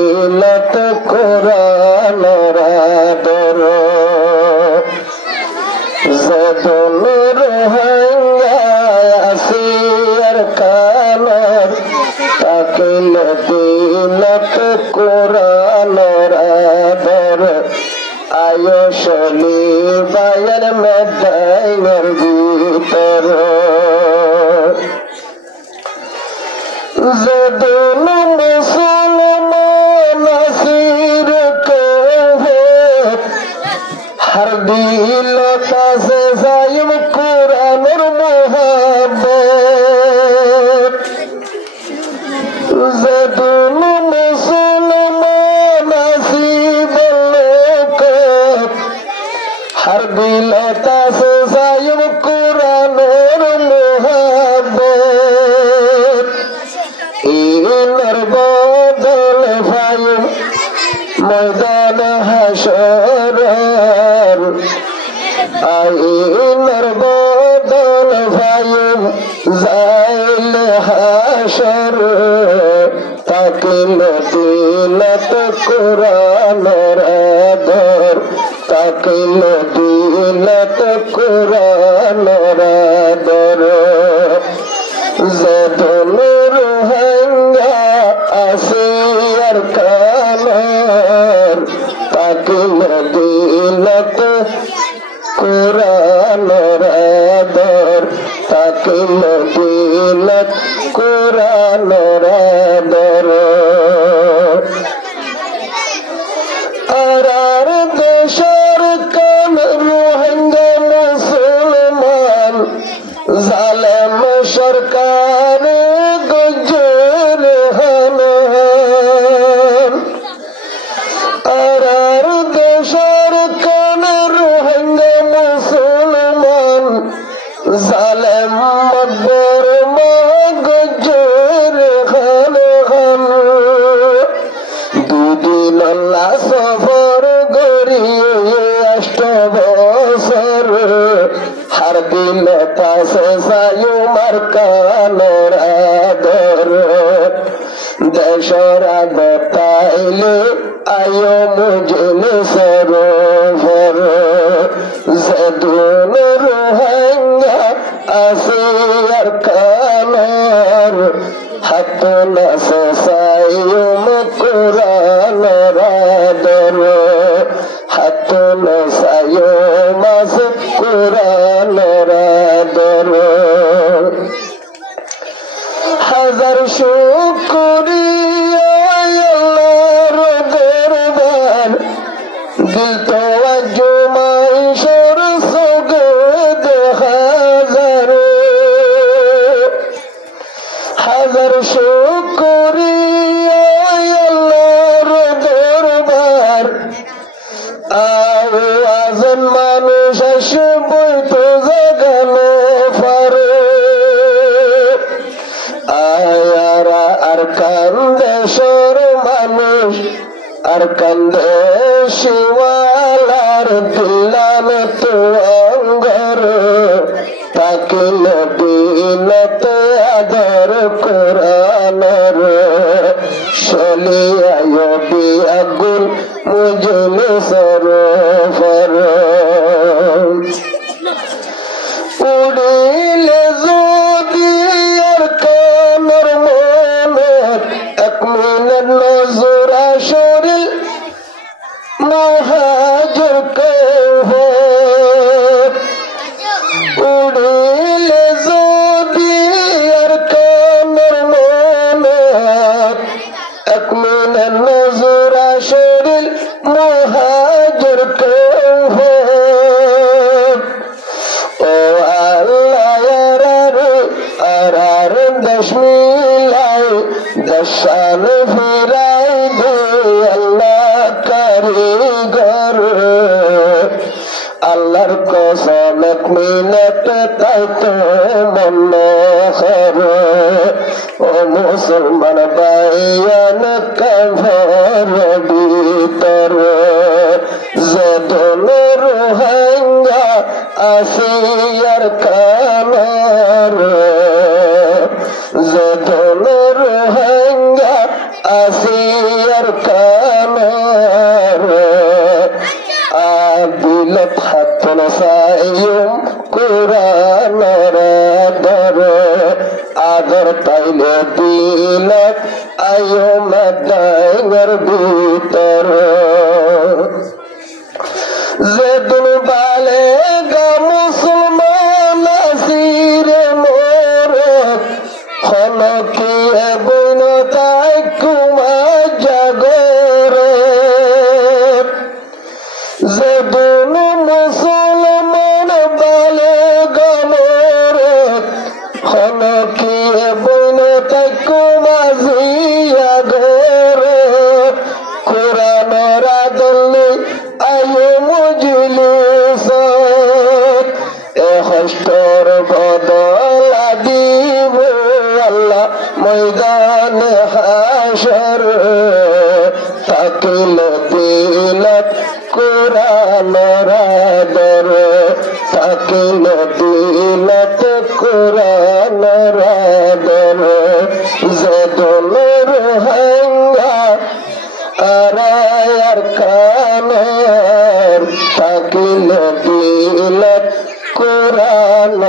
দিলত কোরআন রাদর যদন রোহাঙ্গা আসিয়ার কানর তাকিল দিলত কোরআন রাদর আয়সলি বায়ার মেদাইনের ভিতর যদন মুসলমান আসির কহে হর দিল কাছে যাইম কোরআনের মোহাব্বত যদন মুসলমান আসিব লোকত হর দিল কাছে যাইম কোরআনের মোহাব্বত ইনর বদল ভাইম ময়দান হাসর আইনর বদল ভাইম যাইল হাসর তাকিল দিলত কোরআন রাদর তাকিল দিলত কোরআন রাদর যদন রোহাঙ্গা আসিয়ার কানর তাকিল দিলত কোরআন রাদর তাকিল দিলত কোরআন রাদর আর দেশের কান রোহিঙ্গা মুসলমান জালেম সরকার গজর হানান আর দেশের কান রোহিঙ্গা মুসলমান জালেম মকবর মা গজর হানান দুদিন আল্লাহ সফর গড়িয়ে 8 বছর হার দিল কাছে সায়ু মার্কানোর আদর দেশর আগতাইলে আয়ো মুজল সরোবর যদন রোহাঙ্গা আসিয়ার কানর হাত নাসে সায়ু কোরআনোর আদর হাত নাসায়ু মাস কোরআনোর আদর হাজার শুকরিয়া আল্লাহর দরবার দিল তো আজমাই সর সগদ হাজার হাজার শুকরিয়া আল্লাহর দরবার আওয়াজন মানুষ আসবই তো জাগানো পারে আয়ারা আর কান্দে সর মানুষ আর কান্দে শিওয়ালার দিলান তো অঙ্গর তাকিল দিলত আদর কোরআনের সলিয়ায় বিয়াগুল মুজল সরোবর উড়িলে যদি আর কানর মনত 1 মিনিট নজর আসরিল মুহাজির কহে উড়িলে যদি আর কানর মনত 1 মিনিট নজর আসরিল মুহাজির কহে ও আল্লাহ আরার দেশ মিলাই দেশান ফিরাই দে আল্লাহ কারিগর আল্লাহর কসম 1 মিনিট তাই তো মনে করে ও মুসলমান ভাইয়ান কভর ভিতর যদন রোহাঙ্গা আসিয়ার কানর যদন রোহাঙ্গা আসিয়া আর কানার আদিলত হাতন সাইয়ুম কুরানর দর আদর পাইলে দিলত আয়ুম দাইগর ভিতর যেদিন বালে গা মুসলমান আসিরে মোর হনকিয়ে বইন তাই কুমা জাগরে যেদিন মুসলমান বালে গা মোর হনকিয়ে বইন তাই কুমা জিয়া ঘরে কোরআনের আদলে আয়ো মজলিস এ হস্তর বদলা দিব আল্লাহ ময়দানে হাসর তাকিল দিলত কোরআনের আদর তাকিল দিলত কোরআনের আদর যেদনের হাঙ্গা আর কানের তাকিল দিলত কোরআন